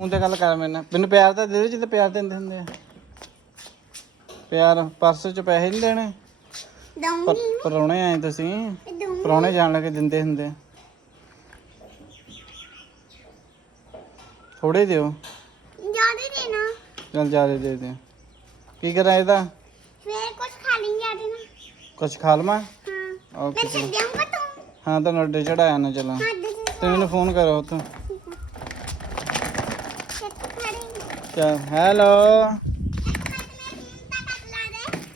ਹੁਣ ਤੇ ਗੱਲ ਕਰ ਮੇਰੇ ਨਾਲ। ਮੈਨੂੰ ਪਿਆਰ ਤਾਂ ਦੇ ਦੇ ਜਿੱਤੇ ਪਿਆਰ ਦਿੰਦੇ ਹੁੰਦੇ ਆ। ਪਿਆਰ ਪਰਸ ਚ ਪੈਸੇ ਨਹੀਂ ਦੇਣੇ। ਦਊਂਗੀ। ਪਰੌਣੇ ਆਏ ਤੁਸੀਂ। ਦਊਂਗੀ। ਪਰੌਣੇ ਜਾਣ ਲੱਗੇ ਦਿੰਦੇ ਹੁੰਦੇ ਆ। ਥੋੜੇ ਦਿਓ। ਜ਼ਿਆਦਾ ਦੇਣਾ। ਚਲ ਜ਼ਿਆਦਾ ਦੇ ਦੇ ਕੀ ਕਰਾਂ ਇਹਦਾ? ਫਿਰ ਕੁਝ ਖਾ ਲਈ ਜ਼ਿਆਦਾ ਨਾ। ਕੁਛ ਖਾ ਲਵਾਂ? ਹਾਂ। ਓਕੇ ਫਿਰ ਚਲੋ ਤੂੰ। ਹਾਂ ਤੁਹਾਨੂੰ ਅੱਡੇ ਚੜਾਇਆ ਨਾ ਚਲੋ। ਹਾਂ ਦੇ ਦੇ ਤੇ ਮੈਨੂੰ ਫੋਨ ਕਰੋ ਉੱਥੋਂ ਛੱਟ ਖੜੀ ਚਲ ਹੈਲੋ।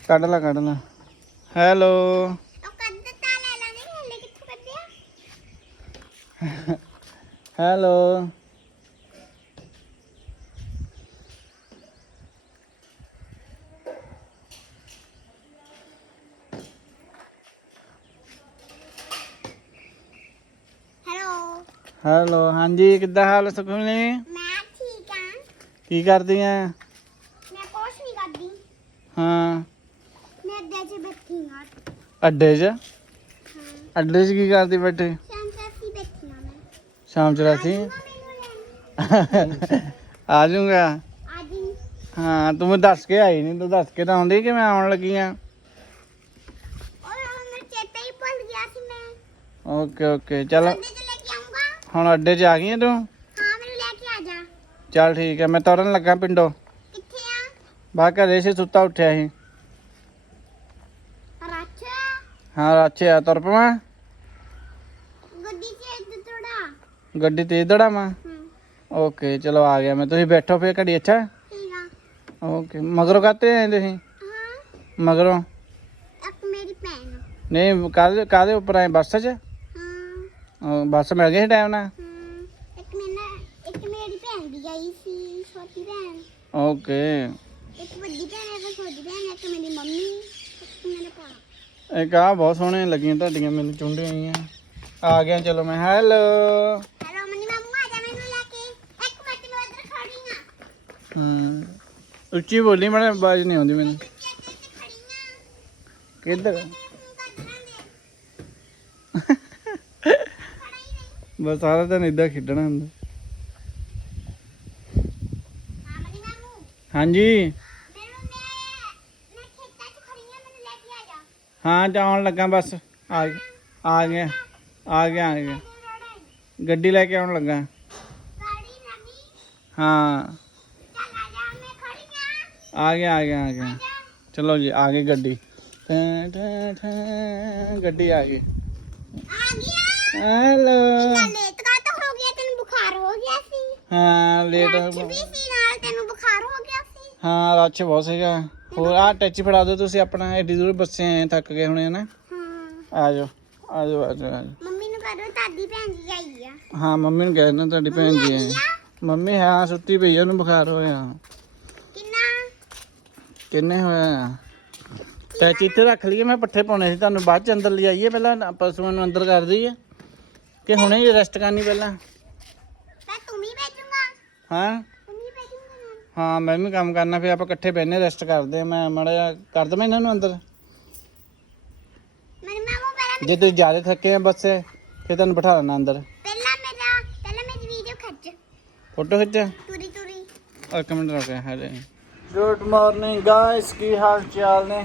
ਕੱਢ ਲਾ ਕੱਢ ਲਾ। ਹੈਲੋ। ਹਲੇ। ਹੈਲੋ। ਹਾਂਜੀ ਕਿੱਦਾਂ ਹਾਲ ਸੁਖਮਨੀ? ਕੀ ਕਰਦੀ ਆ? ਮੈਂ ਕੁਛ ਨਹੀਂ ਕਰਦੀ। ਹਾਂ। ਮੈਂ ਅੱਡੇ 'ਚ ਬੈਠੀ ਹਾਂ। ਅੱਡੇ 'ਚ? ਹਾਂ। ਅੱਡੇ 'ਚ ਕੀ ਕਰਦੀ ਬੈਠੇ? ਸ਼ਾਮ ਤੱਕ ਹੀ ਬੈਠੀ ਹਾਂ ਮੈਂ। ਸ਼ਾਮ ਚਰਾਸੀ ਲੈਣ। ਆ ਜਾਊਂਗਾ ਹਾਂ ਤੂੰ ਮੈਨੂੰ ਦੱਸ ਕੇ ਆਈ ਨਹੀਂ ਤੂੰ ਦੱਸ ਕੇ ਤਾਂ ਆਉਂਦੀ ਕਿ ਮੈਂ ਆਉਣ ਲੱਗੀ ਆ ਔਰ ਮੈਂ ਚੇਤਾ ਹੀ ਭੁੱਲ ਗਿਆ ਸੀ ਮੈਂ। ਓਕੇ ਓਕੇ ਚਲ। ਅੱਡੇ 'ਚ ਲੈ ਕੇ ਆਉਂਗਾ ਹੁਣ ਅੱਡੇ 'ਚ ਆ ਗਈ ਆ ਤੂੰ? ਚੱਲ ਠੀਕ ਹੈ ਮੈਂ ਤੁਰਨ ਲੱਗਾ ਪਿੰਡੋਂ। ਕਿੱਥੇ ਆ? ਬਾ ਘਰੇ ਸੀ ਸੁੱਤਾ ਉੱਠਿਆ ਸੀ। ਰੱਛ ਹਾਂ ਅੱਛਾ ਤੁਰ ਪਵਾਂ। ਗੱਡੀ 'ਚ ਇੱਧਰ ਥੋੜਾ ਗੱਡੀ ਤੇ ਦੜਾਵਾਂ ਹੂੰ। ਓਕੇ ਚਲੋ ਆ ਗਿਆ ਮੈਂ ਤੁਸੀਂ ਬੈਠੋ ਫੇਰ ਘੜੀ ਅੱਛਾ? ਠੀਕ ਆ। ਓਕੇ ਮਗਰੋਂ ਕਾਤੇ ਆਏ ਤੁਸੀਂ? ਹਾਂ। ਮਗਰੋਂ? ਇੱਕ ਮੇਰੀ ਭੈਣ ਨਹੀਂ ਕਾਹਦੇ ਕਾਹਦੇ ਉੱਪਰ ਆਏ ਬੱਸ 'ਚ? ਹਾਂ। ਬੱਸ ਮਿਲ ਗਈ ਸੀ ਟਾਈਮ ਨਾਲ ਹਮ, ਇੱਕ ਮੇਰਾ ਇੱਕ ਮੇਰੀ ਭੈਣ ਵੀ ਗਈ ਸੀ ਛੋਟੀ ਭੈਣ ਓਕੇ ਇੱਕ ਵੱਡੀ ਭੈਣ ਇੱਕ ਛੋਟੀ ਭੈਣ ਇੱਕ ਮੇਰੀ ਮੰਮੀ ਇੱਕ ਮੇਰਾ ਭਰਾ। ਇੱਕ ਆ ਬਹੁਤ ਸੋਹਣੀਆਂ ਲੱਗੀਆਂ ਤੁਹਾਡੀਆਂ ਮੈਨੂੰ ਚੁੰਡੀਆਂ ਆਈਆਂ। ਆ ਗਿਆ ਚਲੋ ਮੈਂ ਹੈਲੋ। ਹੈਲੋ ਮਨੀ ਮਾਮੂ ਆ ਜਾ ਮੈਨੂੰ ਲੈ ਕੇ। ਇੱਕ ਮਿੰਟ ਨੂੰ ਇੱਧਰ ਖੜੀ ਆ ਹੂੰ। ਉੱਚੀ ਬੋਲੀ ਮੜਾ ਆਵਾਜ਼ ਨਹੀਂ ਆਉਂਦੀ ਮੈਨੂੰ। ਕਿੱਧਰ? ਤੂੰ ਬਸ ਸਾਰਾ ਦਿਨ ਇਦਾਂ ਖੇਡਣਾ ਹੁੰਦਾ ਹਾਂ ਮਨੀ ਮਾਮੂ ਹਾਂਜੀ। ਹਾਂ ਜਾਣ ਲੱਗਾ ਬਸ। ਆ ਗਿਆ ਆ ਗਿਆ ਆ ਗਿਆ ਆ ਗਿਆ ਗੱਡੀ ਲੈ ਕੇ ਆਉਣ ਲੱਗਾ। ਹਾਂ। ਆ ਗਿਆ ਆ। ਗਿਆ ਆ ਗਿਆ ਚਲੋ ਜੀ ਆ ਗਈ ਗੱਡੀ। ਗੱਡੀ ਆ ਗਈ। ਆ ਗਿਆ ਹੈਲੋ। ਲੇਟ ਕਾ ਤਾਂ ਹੋ ਗਿਆ ਤੈਨੂੰ ਬੁਖਾਰ ਹੋ ਗਿਆ ਸੀ। ਹਾਂ ਲੇਟ ਰੱਛ ਵੀ ਸੀ ਨਾਲ ਤੈਨੂੰ ਬੁਖਾਰ ਹੋ ਗਿਆ ਸੀ ਹਾਂ ਰੱਛ ਬਹੁਤ ਸੀਗਾ। ਹੋਰ ਆ ਟੱਚ ਫੜਾ ਦਿਓ ਤੁਸੀਂ ਆਪਣਾ ਐਡੀ ਦੂਰ ਬੱਸੇ ਆਏ ਥੱਕ ਗਏ ਹੋਣੇ ਨਾ ਹਾਂ। ਆ ਜਾਓ ਆ ਜਾਓ ਆ ਜਾਓ ਆ ਜਾਓ। ਮੰਮੀ ਨੂੰ ਕਰੋ ਦਾਦੀ ਭੈਣ ਜੀ ਆਈ ਆ। ਹਾਂ ਮੰਮੀ ਨੂੰ ਕਹਿ ਦੇਣਾ ਤੁਹਾਡੀ ਭੈਣ ਜੀ ਆਈ ਆ? ਮੰਮੀ ਹਾਂ ਸੁੱਤੀ ਪਈ ਆ, ਉਹਨੂੰ ਬੁਖਾਰ ਹੋਇਆ। ਕਿੰਨਾ? ਕਿੰਨੇ ਹੋਇਆ? ਟੈਚ ਇੱਥੇ ਰੱਖ ਲਈਏ ਮੈਂ ਪੱਠੇ ਪਾਉਣੇ ਸੀ ਤੁਹਾਨੂੰ ਬਾਅਦ ਚ ਅੰਦਰ ਲਿਆਈਏ ਪਹਿਲਾਂ ਨਾ ਪਸ਼ੂਆਂ ਨੂੰ ਅੰਦਰ ਕਰ ਦਈਏ। ਕਿ ਹੁਣੇ ਹੀ ਰੈਸਟ ਕਰਨੀ ਪਹਿਲਾਂ? ਮੈਂ ਤੂੰ ਹੀ ਭੇਜੂੰਗਾ। ਹਾਂ? ਹੀ ਮੈਂ ਵੀ ਕੰਮ ਕਰਨਾ ਫਿਰ ਆਪਾਂ ਇਕੱਠੇ ਬੈਠਨੇ ਰੈਸਟ ਕਰਦੇ ਆ। ਮੈਂ ਮੜਾ ਕਰ ਦਵਾਂ ਇਹਨਾਂ ਨੂੰ ਅੰਦਰ? ਮੇਰੇ ਮਾਮੂ ਪਹਿਲਾਂ ਜੇ ਤੁਸੀਂ ਜ਼ਿਆਦਾ ਥੱਕੇ ਆ ਬੱਸੇ ਫਿਰ ਤੁਹਾਨੂੰ ਬਿਠਾ ਲੈਣਾ ਅੰਦਰ। ਪਹਿਲਾਂ ਮੇਰਾ ਪਹਿਲਾਂ ਮੇਰੀ ਵੀਡੀਓ ਖਿੱਚ। ਫੋਟੋ ਖਿੱਚ। ਤੁਰੀ ਤੁਰੀ। ਇੱਕ ਮਿੰਟ ਰੁਕ ਹਾਲੇ ਗੁੱਡ ਮਾਰਨਿੰਗ ਗਾਇਸ ਕੀ ਹਾਲ ਚਾਲ ਨੇ?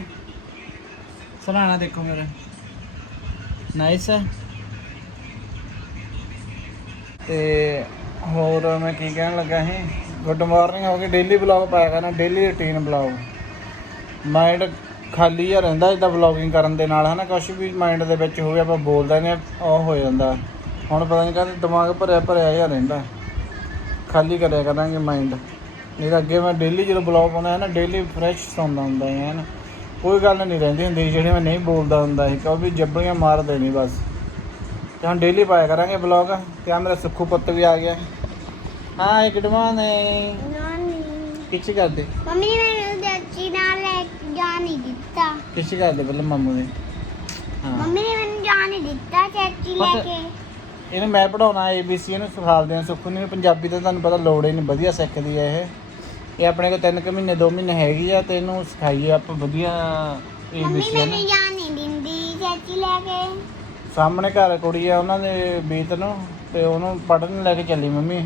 ਸੁਣਾਣਾ ਦੇਖੋ ਮੇਰਾ। ਨਾਈਸ ਹੈ ਤੇ ਹੋਰ ਮੈਂ ਕੀ ਕਹਿਣ ਲੱਗਾ ਸੀ? ਗੁੱਡ ਮਾਰਨਿੰਗ ਹੋ ਗਈ। ਡੇਲੀ ਵਲੌਗ ਪਾਇਆ ਕਰਨਾ ਡੇਲੀ ਰੁਟੀਨ ਵਲੌਗ ਮਾਈਂਡ ਖਾਲੀ ਜਿਹਾ ਰਹਿੰਦਾ ਜਿੱਦਾਂ ਵਲੌਗਿੰਗ ਕਰਨ ਦੇ ਨਾਲ, ਹਨਾ? ਕੁਝ ਵੀ ਮਾਈਂਡ ਦੇ ਵਿੱਚ ਹੋਵੇ, ਆਪਾਂ ਬੋਲਦੇ ਨੇ, ਉਹ ਹੋ ਜਾਂਦਾ। ਹੁਣ ਪਤਾ ਨਹੀਂ ਕਹਿੰਦੇ ਦਿਮਾਗ ਭਰਿਆ ਭਰਿਆ ਜਿਹਾ ਰਹਿੰਦਾ। ਖਾਲੀ ਕਰਿਆ ਕਰਾਂਗੇ ਮਾਈਂਡ ਨਹੀਂ ਤਾਂ ਅੱਗੇ ਮੈਂ ਡੇਲੀ ਜਦੋਂ ਬਲੌਗ ਪਾਉਂਦਾ ਹੈ ਨਾ ਡੇਲੀ ਫਰੈਸ਼ ਸੌਂਦਾ ਹੁੰਦਾ ਹੈ ਨਾ ਕੋਈ ਗੱਲ ਨਹੀਂ ਰਹਿੰਦੀ ਹੁੰਦੀ, ਜਿਹੜੀ ਮੈਂ ਨਹੀਂ ਬੋਲਦਾ ਹੁੰਦਾ ਸੀ ਕਿਉਂ ਵੀ ਜੱਬੜੀਆਂ ਮਾਰਦੇ ਨਹੀਂ ਬਸ। ਤੇ ਹੁਣ ਡੇਲੀ ਪਾਇਆ ਕਰਾਂਗੇ ਬਲੌਗ ਤੇ ਆ ਮੇਰਾ ਸੁੱਖੂ ਪੁੱਤ ਵੀ ਆ ਗਿਆ। ਹਾਂ ਗੁੱਡ ਮਾਰਨਿੰਗ ਕਿੱਥੇ ਕਰਦੇ? ਮੰਮੀ ਨੇ ਮੈਨੂੰ ਚਾਚੀ ਨਾਲ ਲੈ ਕੇ ਜਾਣ ਨਹੀਂ ਦਿੱਤਾ। ਕਿੱਥੇ ਕਰਦੇ ਪਹਿਲਾਂ ਮਾਮੂ ਦੇ? ਹਾਂ। ਮੰਮੀ ਨੇ ਮੈਨੂੰ ਜਾਣ ਨਹੀਂ ਦਿੱਤਾ ਚਾਚੀ ਲੈ ਪਤਾ- ਕੇ। ਇਹਨੂੰ ਮੈਂ ਪੜਾਉਣਾ ABC ਇਹਨੂੰ ਸਿਖਾਲਦੇ ਆ ਸੁੱਖੂ ਨੂੰ। ਪੰਜਾਬੀ ਤਾਂ ਤੁਹਾਨੂੰ ਪਤਾ ਲੋੜ ਹੀ ਨਹੀਂ ਵਧੀਆ ਸਿੱਖਦੀ ਹੈ ਇਹ। ਇਹ ਆਪਣੇ ਕੋਲ 3 ਕੁ ਮਹੀਨੇ 2 ਮਹੀਨੇ ਹੈਗੀ ਆ ਤੇ ਇਹਨੂੰ ਸਿਖਾਈਏ ਆਪਾਂ ਵਧੀਆ ਮੰਮੀ ABC ਮੈਨੂੰ ਨੂੰ ਜਾਣ ਨਹੀਂ ਦਿੰਦੀ ਚਾਚੀ ਲੈ ਕੇ। ਸਾਹਮਣੇ ਘਰ ਕੁੜੀ ਆ ਉਹਨਾਂ ਦੇ ਬੀਤ ਨੂੰ ਤੇ ਉਹਨੂੰ ਪੜਨ ਲੈ ਕੇ ਚੱਲੀ ਮੰਮੀ।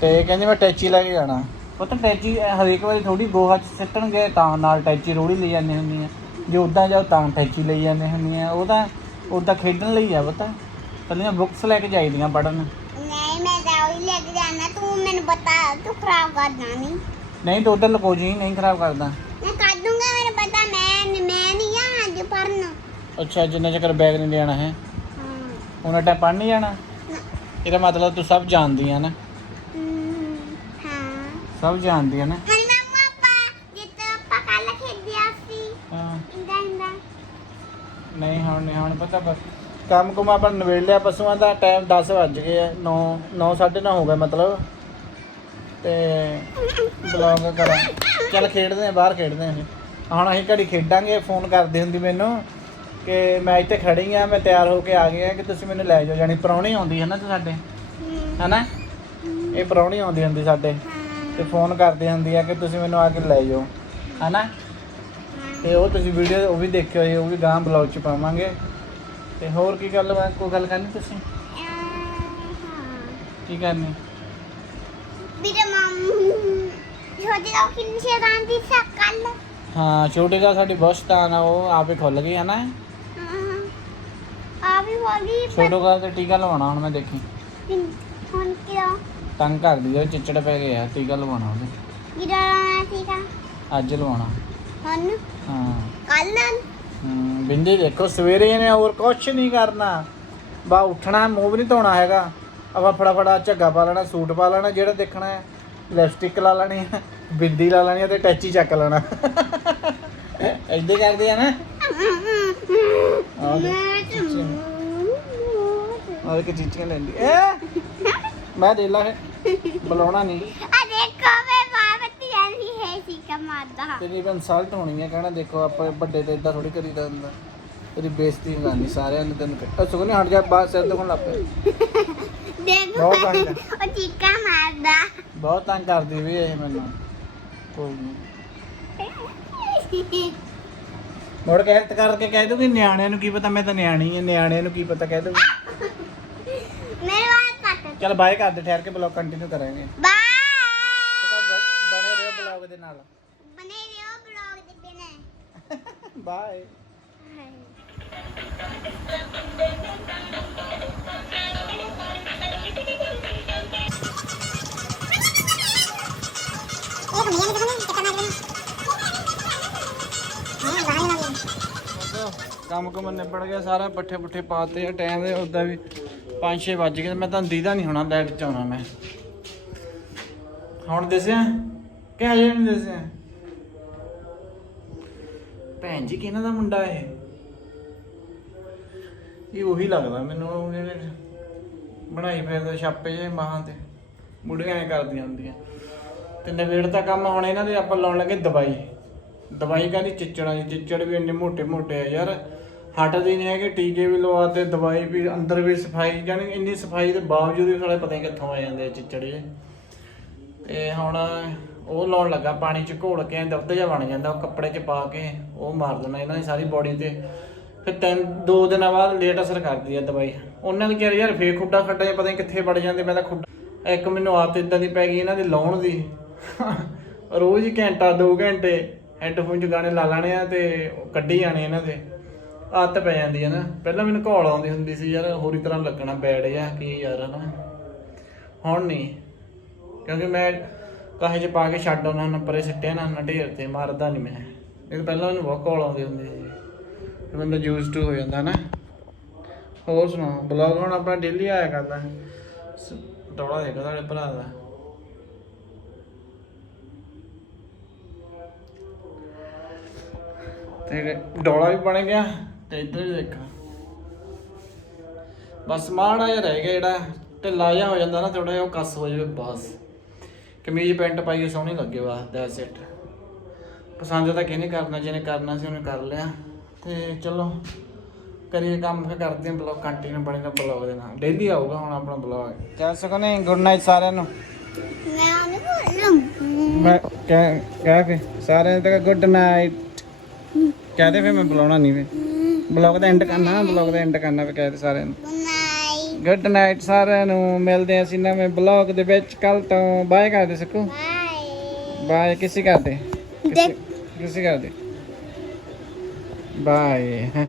ਤੇ ਕਹਿੰਦੀ ਮੈਂ ਟੈਚੀ ਲੈ ਕੇ ਜਾਣਾ। ਪੁੱਤ ਟੈਚੀ ਹਰੇਕ ਵਾਰੀ ਥੋੜੀ ਗੋਹਾ ਚ ਸਿੱਟਣਗੇ ਤਾਂ ਨਾਲ ਟੈਚੀ ਰੋੜੀ ਲਈ ਜਾਂਦੀ ਹੁੰਦੀ ਆ। ਜੇ ਉਦਾਂ ਜਾਓ ਤਾਂ ਟੈਚੀ ਲਈ ਜਾਂਦੇ ਹੁੰਦੀਆਂ ਉਹ ਤਾਂ ਉਦਾਂ ਖੇਡਣ ਲਈ ਆ ਪਤਾ। ਪਹਿਲਾਂ ਬੁੱਕਸ ਲੈ ਕੇ ਜਾਈਦੀਆਂ ਪੜਨ ਨਹੀਂ ਮੈਂ ਉਹੀ ਲੈ ਕੇ ਜਾਣਾ। ਤੂੰ ਮੈਨੂੰ ਬਤਾ ਤੂੰ ਖਰਾਬ ਕਰਨਾ ਨਹੀਂ ਨਹੀਂ ਤਾਂ ਉਧਰ ਲਕੋ ਜੀ ਨਹੀਂ ਖਰਾਬ ਕਰਦਾ। ਮੈਂ ਕਰ ਦੂੰਗਾ ਮੈਨੂੰ ਪਤਾ ਮੈਂ ਮੈਂ ਨਹੀਂ ਆ ਅੱਜ ਪੜਨ ਅੱਛਾ ਜਿੰਨਾ ਚਿਰ ਬੈਗ ਨਹੀਂ ਲੈਣਾ ਹੈ। ਹਾਂ। ਉਹਨਾਂ ਟਾਈਮ ਪੜ੍ਹ ਨਹੀਂ ਜਾਣਾ। ਇਹਦਾ ਮਤਲਬ ਤੂੰ ਸਭ ਜਾਣਦੀ ਆ ਨਾ। ਸਭ ਜਾਣਦੀ ਨਾ। ਹਾਂ ਮੰਮਾ ਆਪਾਂ ਜਿੱਤੇ ਆਪਾਂ ਕੱਲ ਖੇਡਿਆ ਸੀ। ਹਾਂ। ਇੰਦਾ ਇੰਦਾ ਨਹੀਂ ਹੁਣ ਨਹੀਂ ਹੁਣ ਪਤਾ ਬਸ। ਕੰਮ ਕੁਮ ਆਪਾਂ ਨਵੇੜ ਲਿਆ ਪਸ਼ੂਆਂ ਦਾ ਟਾਈਮ 10 ਵੱਜ ਗਏ ਆ 9 9 9:30 ਹੋ ਗਏ ਮਤਲਬ। ਤੇ ਬਲੌਗ ਕਰਾਂ। ਚੱਲ ਖੇਡਦੇ ਆ ਬਾਹਰ ਖੇਡਦੇ ਆ ਅਸੀਂ। ਹੁਣ ਅਸੀਂ ਘੜੀ ਖੇਡਾਂਗੇ ਫੋਨ ਕਰਦੀ ਹੁੰਦੀ ਮੈਨੂੰ ਕਿ ਮੈਂ ਇੱਥੇ ਖੜੀ ਆ ਮੈਂ ਤਿਆਰ ਹੋ ਕੇ ਆ ਗਿਆ ਕਿ ਤੁਸੀਂ ਮੈਨੂੰ ਲੈ ਜਾਓ। ਜਾਨੀ ਪ੍ਰਾਹੁਣੀ ਆਉਂਦੀ ਹੈ ਨਾ ਤੇ ਸਾਡੇ। ਹਨਾ? ਇਹ ਪ੍ਰਾਹੁਣੀ ਆਉਂਦੀ ਹੁੰਦੀ ਸਾਡੇ। ਤੇ ਫੋਨ ਕਰਦੀ ਹੁੰਦੀ ਆ ਕਿ ਤੁਸੀਂ ਮੈਨੂੰ ਆ ਕੇ ਲੈ ਜਾਓ। ਹਨਾ? ਤੇ ਉਹ ਤੁਸੀਂ ਵੀਡੀਓ ਉਹ ਵੀ ਦੇਖਿਓ ਜੀ, ਉਹ ਵੀ ਗਾਂ ਬਲੌਗ ਚ ਪਾਵਾਂਗੇ। ਤੇ ਹੋਰ ਕੀ ਗੱਲ ਵਾ? ਕੋਈ ਗੱਲ ਕਰਨੀ ਤੁਸੀਂ? ਕੀ ਕਰਨੀ? ਵੀਰੇ ਮਮ ਛੋਟੀ ਦਾ ਕਿੰਨੀ ਸ਼ੇਰਾਂ ਦੀ ਸਕਲ ਹਾਂ ਛੋਟੀ ਦਾ ਸਾਡੀ ਬੱਸ ਸਟਾਨ ਆ ਉਹ ਆਪੇ ਖੁੱਲ ਗਈ ਹੈ। ਨਾ ਆ ਵੀ ਹੋਲੀ ਛੋਟੋ ਦਾ ਤੇ ਟੀਕਾ ਲਵਾਉਣਾ ਹੁਣ ਮੈਂ ਦੇਖੀ। ਹੁਣ ਕਿਉਂ? ਤੰਗ ਕਰਦੀ ਉਹ ਚਿੱਚੜ ਪੈ ਗਏ ਆ ਟੀਕਾ ਲਵਾਉਣਾ ਉਹਦੇ? ਵੀਰੇ ਲਾਣਾ ਸੀਗਾ? ਅੱਜ ਲਵਾਉਣਾ। ਹੁਣ? ਹਾਂ। ਕੱਲ ਹਮ, ਬਿੰਦੀ ਦੇਖੋ ਸਵੇਰੇ ਇਹਨੇ ਹੋਰ ਕੁਛ ਨਹੀਂ ਕਰਨਾ। ਬਾ ਉੱਠਣਾ ਮੂੰਹ ਵੀ ਨਹੀਂ ਧੋਣਾ ਹੈਗਾ। ਆਪਾਂ ਫਟਾਫਟ ਝੱਗਾ ਪਾ ਲੈਣਾ ਸੂਟ ਪਾ ਲੈਣਾ ਜਿਹੜਾ ਦੇਖਣਾ ਹੈ ਲਿਪਸਟਿਕ ਲਾ ਲੈਣੀ ਹੈ ਬਿੰਦੀ ਲਾ ਲੈਣੀ ਹੈ ਤੇ ਟੈਚੀ ਚੱਕ ਲੈਣਾ। ਏਦਾਂ ਕਰਦੇ ਆ ਨਾ। ਆਹ ਦੇਖ, ਆਹ ਕਿ ਚੀਚੀਆਂ ਲੈਂਦੀ। ਏ ਮੈਂ ਦੇ ਲਾ ਬੁਲਾਉਣਾ ਨਹੀਂ। ਆ ਦੇਖੋ ਮੈਂ ਬਾਬਤੀ ਆਲੀ ਹੈ ਸੀ ਕਮਾਦਾ। ਤੇਰੀ ਵੀ ਇਨਸਲਟ ਹੋਣੀ ਹੈ ਕਹਿਣਾ ਦੇਖੋ ਆਪਾਂ ਵੱਡੇ ਤੇ ਇਦਾਂ ਥੋੜੀ ਕਰੀਦਾ ਹੁੰਦਾ। ਤੇਰੀ ਬੇਇੱਜ਼ਤੀ ਕਰਨੀ ਸਾਰਿਆਂ ਨੇ ਤੈਨੂੰ ਸੁਗਨੀ ਹਟ ਜਾ ਬਾਹਰ ਸਿਰ ਦੁਖਣ ਲੱਗ ਪਿਆ। ਦੇਖੋ ਬਹੁਤ ਤੰਗ ਉਹ ਚੀਕਾ ਮਾਰਦਾ। ਬਹੁਤ ਤੰਗ ਕਰਦੀ ਵੀ ਇਹ ਮੈਨੂੰ। ਕੋਈ ਨੀ। ਮੁੜ ਕੇ ਹੱਥ ਕਰਕੇ ਕਹਿ ਦੂਗੀ ਨਿਆਣਿਆਂ ਨੂੰ ਕੀ ਪਤਾ ਮੈਂ ਤਾਂ ਨਿਆਣੀ ਆ ਨਿਆਣਿਆਂ ਨੂੰ ਕੀ ਪਤਾ ਕਹਿ ਦੂਗੀ। ਚਲ ਬਾਏ ਕਰ ਦੇ ਠਹਿਰ ਕੇ ਬਲੌਗ ਕੰਟੀਨਿਊ ਕਰਾਂਗੇ। ਬਾਏ ਬਣੇ ਰਹੋ ਬਲੌਗ ਦੇ ਨਾਲ। ਬਨੇ ਰਿਓ ਬਲੌਗ ਦੇ ਬਿਨਾ। ਬਾਏ ਕੰਮ ਕੁਮ ਨਿਬੜ ਗਿਆ, ਸਾਰਾ ਪੱਠੇ ਪੁੱਠੇ ਪਾਤੇ ਆ ਟਾਈਮ ਦੇ ਉਦਾਂ ਵੀ 5-6 ਵੱਜ ਗਏ, ਮੈਂ ਤਾਂ ਦੀਦਾ ਨਹੀਂ ਹੋਣਾ ਲਾਈਟ ਚ ਆਉਣਾ ਮੈਂ। ਹੁਣ ਦਿਸਿਆ? ਕਿ ਹਜੇ ਨਹੀਂ ਦਿਸਿਆ? ਭੈਣ ਜੀ, ਕਿਹਨਾਂ ਦਾ ਮੁੰਡਾ ਇਹ? ਇਹ ਉਹੀ ਲੱਗਦਾ ਮੈਨੂੰ ਉਹ ਜਿਹੜੇ ਬਣਾਈ ਫਿਰਦੇ ਛਾਪੇ ਜੇ ਮਾਹਾਂ ਤੇ ਮੁੜੀਆਂ ਐ ਕਰਦੀਆਂ ਹੁੰਦੀਆਂ। ਤੇ ਨਵੇੜ ਦਾ ਕੰਮ ਹੁਣ ਇਹਨਾਂ ਦੇ ਆਪਾਂ ਲਾਉਣ ਲੱਗੇ ਦਵਾਈ। ਦਵਾਈ ਕਹਿੰਦੀ ਚਿੱਚੜਾਂ ਦੀ, ਚਿੱਚੜ ਵੀ ਇੰਨੇ ਮੋਟੇ ਮੋਟੇ ਆ ਯਾਰ। ਹਟਦੇ ਨਹੀਂ ਹੈਗੇ, ਟੀਕੇ ਵੀ ਲਵਾਤੇ ਦਵਾਈ ਵੀ ਅੰਦਰ ਵੀ ਸਫ਼ਾਈ ਜਾਨੀ ਇੰਨੀ ਸਫ਼ਾਈ ਦੇ ਬਾਵਜੂਦ ਵੀ ਸਾਲੇ ਪਤਾ ਨਹੀਂ ਕਿੱਥੋਂ ਆ ਜਾਂਦੇ ਆ ਚਿੱਚੜ। ਜੇ ਤੇ ਹੁਣ ਉਹ ਲਾਉਣ ਲੱਗਾ ਪਾਣੀ ਚ ਘੋਲ ਕੇ ਦੁੱਧ ਜਿਹਾ ਬਣ ਜਾਂਦਾ, ਉਹ ਕੱਪੜੇ ਚ ਪਾ ਕੇ, ਉਹ ਮਾਰ ਦੇਣਾ ਇਹਨਾਂ ਦੀ ਸਾਰੀ ਬੋਡੀ ਤੇ। ਫਿਰ ਤਿੰਨ, ਦੋ ਦਿਨਾਂ ਬਾਅਦ ਲੇਟ ਅਸਰ ਕਰਦੀ ਆ ਦਵਾਈ। ਉਹਨਾਂ ਦੇ ਯਾਰ ਯਾਰ ਫੇਰ ਖੁੱਡਾ ਖੱਡਾ ਜਿਹਾ ਪਤਾ ਨਹੀਂ ਕਿੱਥੇ ਵੜ ਜਾਂਦੇ, ਮੈਂ ਤਾਂ ਖੁੱਡਾ ਇੱਕ ਮੈਨੂੰ ਆਦਤ ਇਦਾਂ ਦੀ ਪੈ ਗਈ ਇਹਨਾਂ ਦੇ ਲਾਉਣ ਦੀ। ਰੋਜ਼ ਹੀ ਘੰਟਾ 2 ਘੰਟੇ। ਹੈੱਡਫੋਨ 'ਚ ਗਾਣੇ ਲਾ ਲੈਣੇ ਆ ਤੇ ਉਹ ਕੱਢੀ ਜਾਣੇ ਇਹਨਾਂ ਦੇ। ਆਦਤ ਪੈ ਜਾਂਦੀ ਹੈ ਨਾ। ਪਹਿਲਾਂ ਮੈਨੂੰ ਘੋਲ ਆਉਂਦੀ ਹੁੰਦੀ ਸੀ ਯਾਰ, ਹੋਰੀ ਤਰ੍ਹਾਂ ਲੱਗਣਾ ਬੈਡ ਜਾਂ ਕੀ ਯਾਰ ਹਨਾ। ਹੁਣ ਨਹੀਂ, ਕਿਉਂਕਿ ਮੈਂ ਕਾਹੇ 'ਚ ਪਾ ਕੇ ਛੱਡ ਆਉਣਾ ਨਾ ਪਰੇ ਸਿੱਟਿਆ, ਨਾ ਨਾ ਢੇਰ ਤੇ ਮਾਰਦਾ ਨਹੀਂ ਮੈਂ। ਇਹ ਤਾਂ ਪਹਿਲਾਂ ਮੈਨੂੰ ਬਹੁਤ ਘੋਲ ਆਉਂਦੀ ਹੁੰਦੀ ਸੀ। ਫਿਰ ਬੰਦਾ ਯੂਜ਼ ਟੂ ਹੋ ਜਾਂਦਾ ਨਾ। ਹੋਰ ਸੁਣਾਓ ਬਲੌਗ ਹੁਣ ਆਪਣਾ ਡੇਲੀ ਆਇਆ ਕਰਦਾ। ਦੌੜਾ ਦੇਖੋ ਤੁਹਾਡੇ ਭਰਾ ਦਾ। ਤੇ ਡੋਲਾ ਵੀ ਬਣ ਗਿਆ ਤੇ ਇੱਧਰ ਵੀ ਦੇਖਾ। ਬਸ ਮਾੜਾ ਜਿਹਾ ਰਹਿ ਗਿਆ ਜਿਹੜਾ ਢਿੱਲਾ ਜਿਹਾ ਹੋ ਜਾਂਦਾ ਨਾ ਥੋੜਾ ਜਿਹਾ ਉਹ ਕੱਸ ਹੋ ਜਾਵੇ ਬਸ। ਕਮੀਜ਼ ਪੈਂਟ ਪਾਈਏ ਸੋਹਣੀ ਲੱਗੇ ਵਾ ਦੈਟਸ ਇਟ ਪਸੰਦ ਤਾਂ ਕਿਹਨੇ ਕਰਨਾ ਜਿਹਨੇ ਕਰਨਾ ਸੀ ਉਹਨੇ ਕਰ ਲਿਆ। ਤੇ ਚਲੋ ਕਰੀਏ ਕੰਮ ਫਿਰ ਕਰਦੇ ਹਾਂ ਬਲੌਗ ਕੰਟੀਨਿਊ ਬਣੇਗਾ ਬਲੌਗ ਦੇ ਨਾਲ। ਡੇਲੀ ਆਊਗਾ ਹੁਣ ਆਪਣਾ ਬਲੌਗ ਚੱਲ ਸਕਨੇ ਗੁੱਡ ਨਾਈਟ ਸਾਰਿਆਂ ਨੂੰ। ਮੈਂ ਬੋਲੂੰ ਮੈਂ ਕਹਿ ਕਹਿ ਫੇ ਸਾਰਿਆਂ ਤੱਕ ਗੁੱਡ ਨਾਈਟ ਕਹਦੇ ਫੇ ਮੈਂ ਬੁਲਾਉਣਾ ਨਹੀਂ ਫੇ ਬਲੌਗ ਦਾ ਐਂਡ ਕਰਨਾ ਬਲੌਗ ਦਾ ਐਂਡ ਕਰਨਾ ਫੇ ਕਹਦੇ ਸਾਰਿਆਂ ਨੂੰ। ਗੁੱਡ ਨਾਈਟ ਸਾਰਿਆਂ ਨੂੰ ਮਿਲਦੇ ਅਸੀਂ ਨਵੇਂ ਬਲੌਗ ਦੇ ਵਿੱਚ ਕੱਲ ਤੋਂ। ਬਾਏ ਕਰਦੇ ਸਕੂ। ਬਾਏ ਬਾਏ ਕਿਸੇ ਕਰਦੇ ਦੇ- ਕਿਸੇ ਕਰਦੇ ਬਾਏ